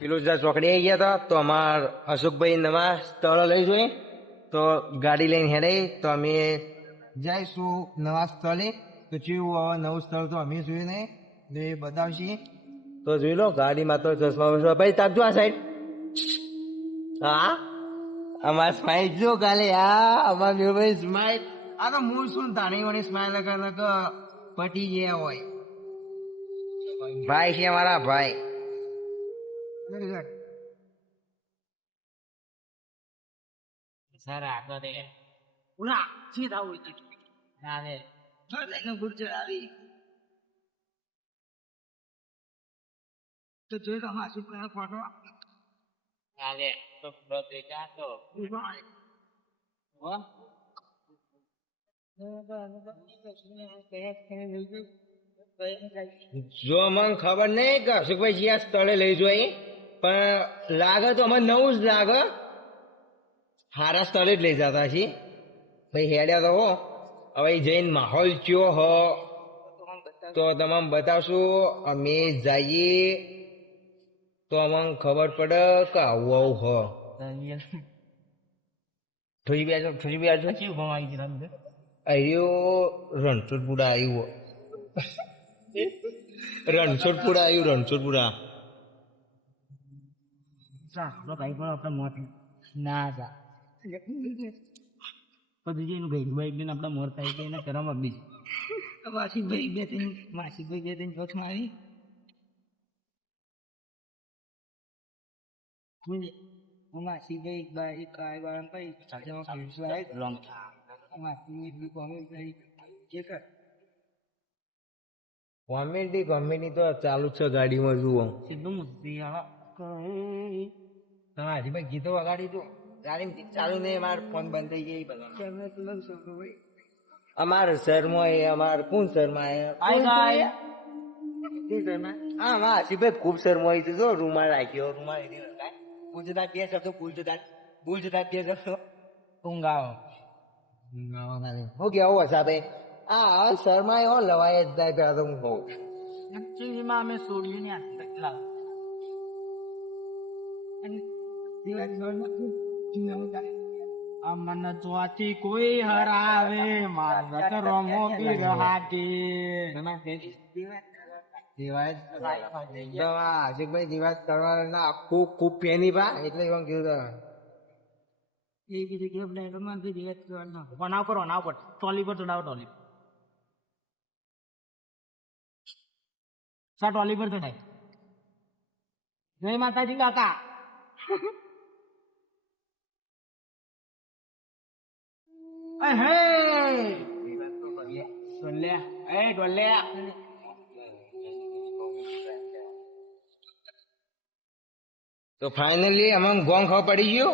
પિલોજા ચોકડી આવી ગયા હતા તો અમાર અશોકભાઈ નવા સ્થળો લઈ જોઈએ તો ગાડી લઈને હેડે તો અમે જઈશું નવા સ્થળે તો જેવું હવે નવું સ્થળ તો અમે જોયું નહીં તો એ બતાવશી તો જોઈ લો ગાડીમાં તો ચશ્મા બસમા ભાઈ તાકજો આ સાઈડ હા અમાર સ્માઈલ જો કાલે હા અમાર ભાઈ સ્માઈલ આ તો મૂળ શું તાણી વળી સ્માઈલ પટી ગયા હોય ભાઈ છે અમારા ભાઈ સર આગળ દે ઉડા સીધા ઉડી ના રે લઈને ગુર્જર આવી તો જોઈ તો માસી પર ફોટો ના રે તો બ્લોક દેખા તો હો જો અમને ખબર નહીં કે અશોકભાઈ જી આ સ્થળે લઈ જોઈ પણ લાગે તો અમે નવું જ લાગે સારા સ્થળે જ લઈ જતા છીએ ભાઈ હેડ્યા તો હો હવે જઈને માહોલ ચયો હો તો તમામ બતાવશું અમે જઈએ તો અમને ખબર પડે કે આવું આવું હો થોડી બે કેવું ભમાઈ ગયું આવ્યો રણછોડપુરા આવ્યું રણછોડપુરા ચાલો ભાઈ પણ આપણે મોત ના જા પછી એનું ભાઈ ભાઈ બેન આપણા મોર થાય કે એના કરમ આપી માસી ભાઈ બે ત્રણ જોક્સ મારી માસી ભાઈ બાઈ કાય વાળા ભાઈ રોંગ માસી કોમેડી જે કર કોમેડી તો ચાલુ છે ગાડીમાં જુઓ સીધું મુસ્તી તમે હજી ભાઈ ગીતો વગાડી દો ગાડી ચાલુ નહીં અમાર ફોન બંધ થઈ ગઈ બધા અમાર શર્મા અમાર કોણ શર્મા હા ભાઈ ખૂબ શર્મા છે જો રૂમાલ રાખ્યો રૂમાલ પૂછતા કે શબ્દો પૂછતા કે શબ્દો ઊંઘાવો હું કેવું હશે ભાઈ હા શર્મા એવો લવાય જ જાય પેલા તો હું કહું એકચ્યુઅલીમાં અમે છોડ્યું ને કેટલા અમન ચોથી કોઈ હરાવે મારા રમો આશિકભાઈ દિવાસ કરવાના આખું ખૂબ ફેની બા એટલે એમ કીધું બનાવ પર ટ્રોલી પર ચડાવો ટ્રોલી પર ચડાય જય માતાજી કાકા તો ફાઇનલી અમને ગોમ ખબર પડી ગયો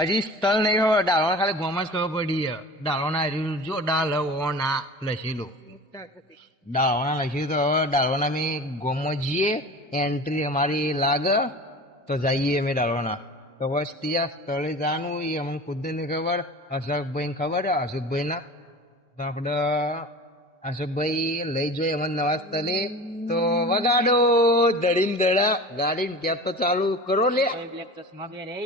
હજી સ્થળ નહીં ખબર ડાળવા ખાલી ગોમ જ ખબર પડી ડાળવાના જો ડાળવાના લખી લો ડાળવાના લખ્યું તો હવે ડાળવાના અમે ગોમમાં જઈએ એન્ટ્રી અમારી લાગે તો જઈએ અમે ડાળવાના તો બસ ત્યાં સ્થળે જવાનું એ અમને ખુદ ને ખબર અશોકભાઈને ખબર અશોકભાઈના તો આપણે અશોકભાઈ લઈ જોઈએ અમને નવા સ્થળે તો વગાડો દડીને દડા ગાડીને કેબ તો ચાલુ કરો લે બ્લેક ચશ્મા પહેરે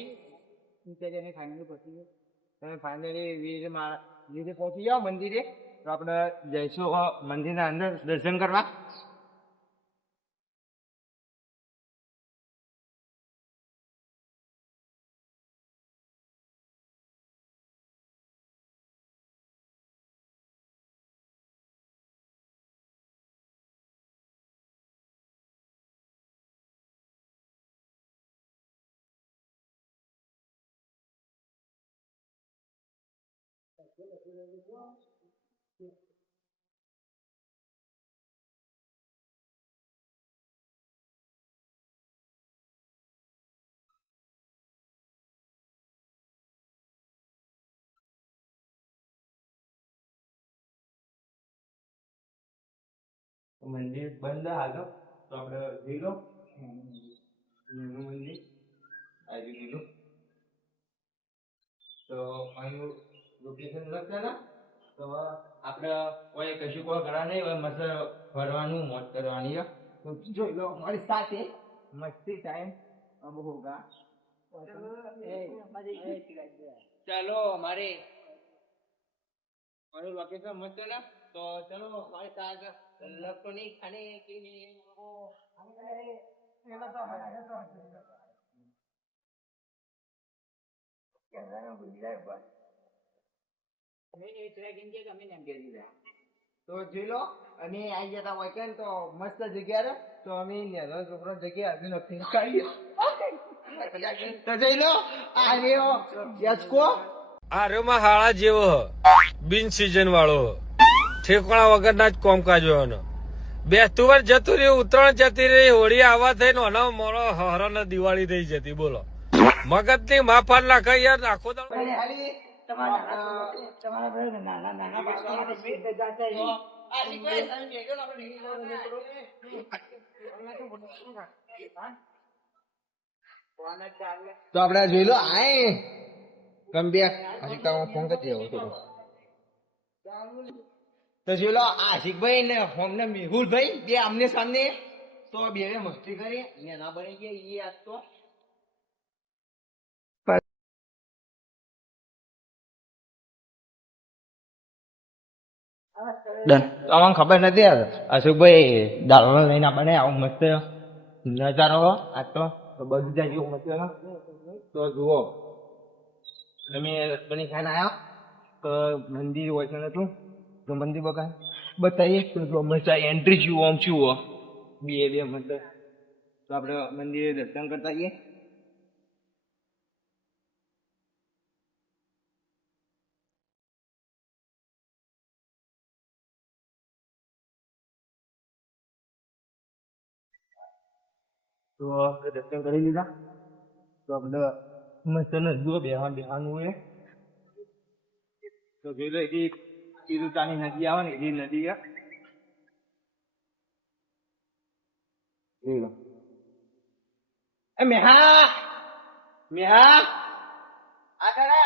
તમે ફાઇનલી વીરે પહોંચી જાઓ મંદિરે તો આપણે જઈશું મંદિરના અંદર દર્શન કરવા મંદિર બંધ હાલો તો આપણે જઈ લો મંદિર આવી ગયું તો અહીં લોકેશન લખતા તો આપણે કોઈ કશું કોઈ ઘણા નહીં હોય મસ્ત ફરવાનું મોજ કરવાની તો જોઈ લો અમારી સાથે મસ્તી ટાઈમ अब होगा चलो हमारे लोकेशन मस्त है ना तो चलो हमारे साथ इलेक्ट्रॉनिक खाने के लिए તો જોઈ લો અને આવી જતા હોય કે તો મસ્ત જગ્યા રે તો અમે નેનો છોકરો જગ્યા હજુ નથી ખાઈએ તો જોઈ લો આ રહ્યો યસકો આર્યોમાં હાળા જેવો બિન સિઝન વાળો ઠેકાણા વગરના જ કોમકાજો એનો બેસતું વાર જતું રહ્યું ઉત્તરાયણ જતી રહી હોળી આવા થઈ નો મોડો હરણ દિવાળી થઈ જતી બોલો મગજ ની માફાર નાખે યાર આખો દાડો તો આપડે જોઈ લો આય કમ બેક આશિક તો ફોન કરી દેવો થોડો તો જોઈ લો આશિકભાઈ ને ફોન ને મેહુલભાઈ બે આમને સામને તો બે મસ્તી કરી ને ના બની ગયા એ આજ તો તમને ખબર નથી અશોકભાઈ દાળો લઈને આપણે આવો મસ્ત નજારો આજ તો બધું જાય જેવું મસ્ત તો જુઓ તમે બની ખાઈને આવ્યા તો મંદિર હોય છે નતું તો મંદિર બતાવીએ તો મસ્ત એન્ટ્રી જુઓ આમ જુઓ બે મસ્ત તો આપણે મંદિરે દર્શન કરતા આવીએ તો આપણે દર્શન કરી લીધા તો આપણે મસ્ત જુઓ બેહાનું હોય તો જોઈ લો એથી તિરુતાની નદી આવે ને એ નદી જોઈ લો એ મેહા આ કરે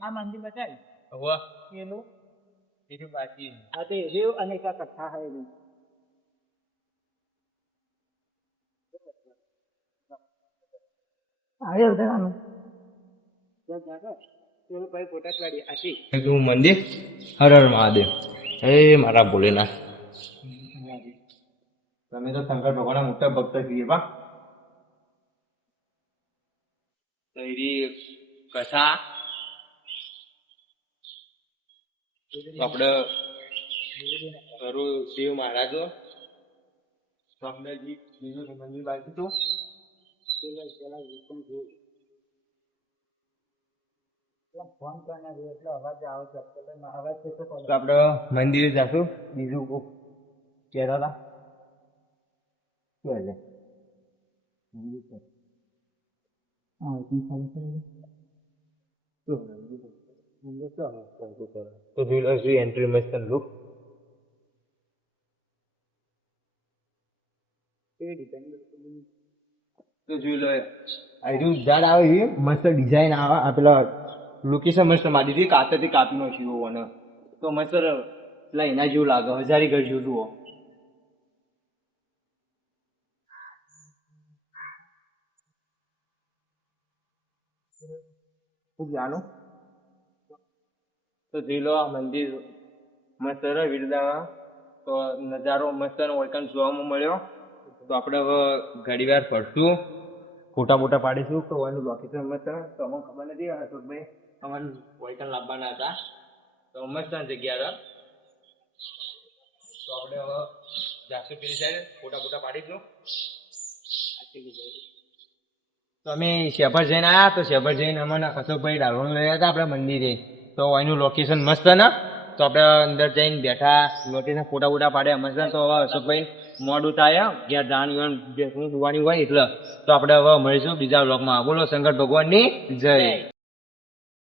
આ મંદિર બતાવી હવે એનું બીજું બાકી આ તો રેવ અને કા કથા હે મંદિર હર હર મહાદેવ હે મારા ભોલેનાથ તમે તો શંકર ભગવાનના મોટા ભક્ત છીએ બા તો એની કથા આપણે કરું શિવ મહારાજો સ્વામિનાજી બીજું મંદિર બાકી હતું ફોન કરનાર એટલો અવાજ આવે છે અવાજ છે તો આપડે મંદિરે જશું બીજું કહેતા હતા શું તો જોઈ લો એન્ટ્રી મસ્ત લુક તો જોઈ લો આયરું ઝાડ આવે છે મસ્ત ડિઝાઇન આવે આ પેલા લોકેશન મસ્ત મારી હતી કાતરથી કાપી નો છે અને તો મસ્ત પેલા એના જેવું લાગે હજારી ઘર જેવું જુઓ જાણું તો જોઈ લો આ મંદિર મસ્ત વીરદા તો નજારો મસ્ત ઓળખાણ જોવામાં મળ્યો તો આપણે હવે ઘડી વાર ફરશું ફોટા બોટા પાડીશું તો એનું લોકેશન મસ્ત તો અમને ખબર નથી અશોકભાઈ અમને ઓળખાણ લાવવાના હતા તો મસ્ત જગ્યા તો આપણે હવે જાસુ પેલી સાઈડ ફોટા બોટા પાડીશું તો અમે શેફર જઈને આવ્યા તો શેફર જઈને અમને અશોકભાઈ ડાળવાનું લઈ હતા આપણે મંદિરે તો એનું લોકેશન મસ્ત ને તો આપણે અંદર જઈને બેઠા લોકેશન ફોટા બોટા પાડ્યા મસ્ત તો હવે અશોકભાઈ મોડું થાય ઘેર જવાનું હોય ને બેસવું સુવાની હોય એટલે તો આપણે હવે મળીશું બીજા બ્લોગમાં. બોલો શંકર ભગવાનની જય.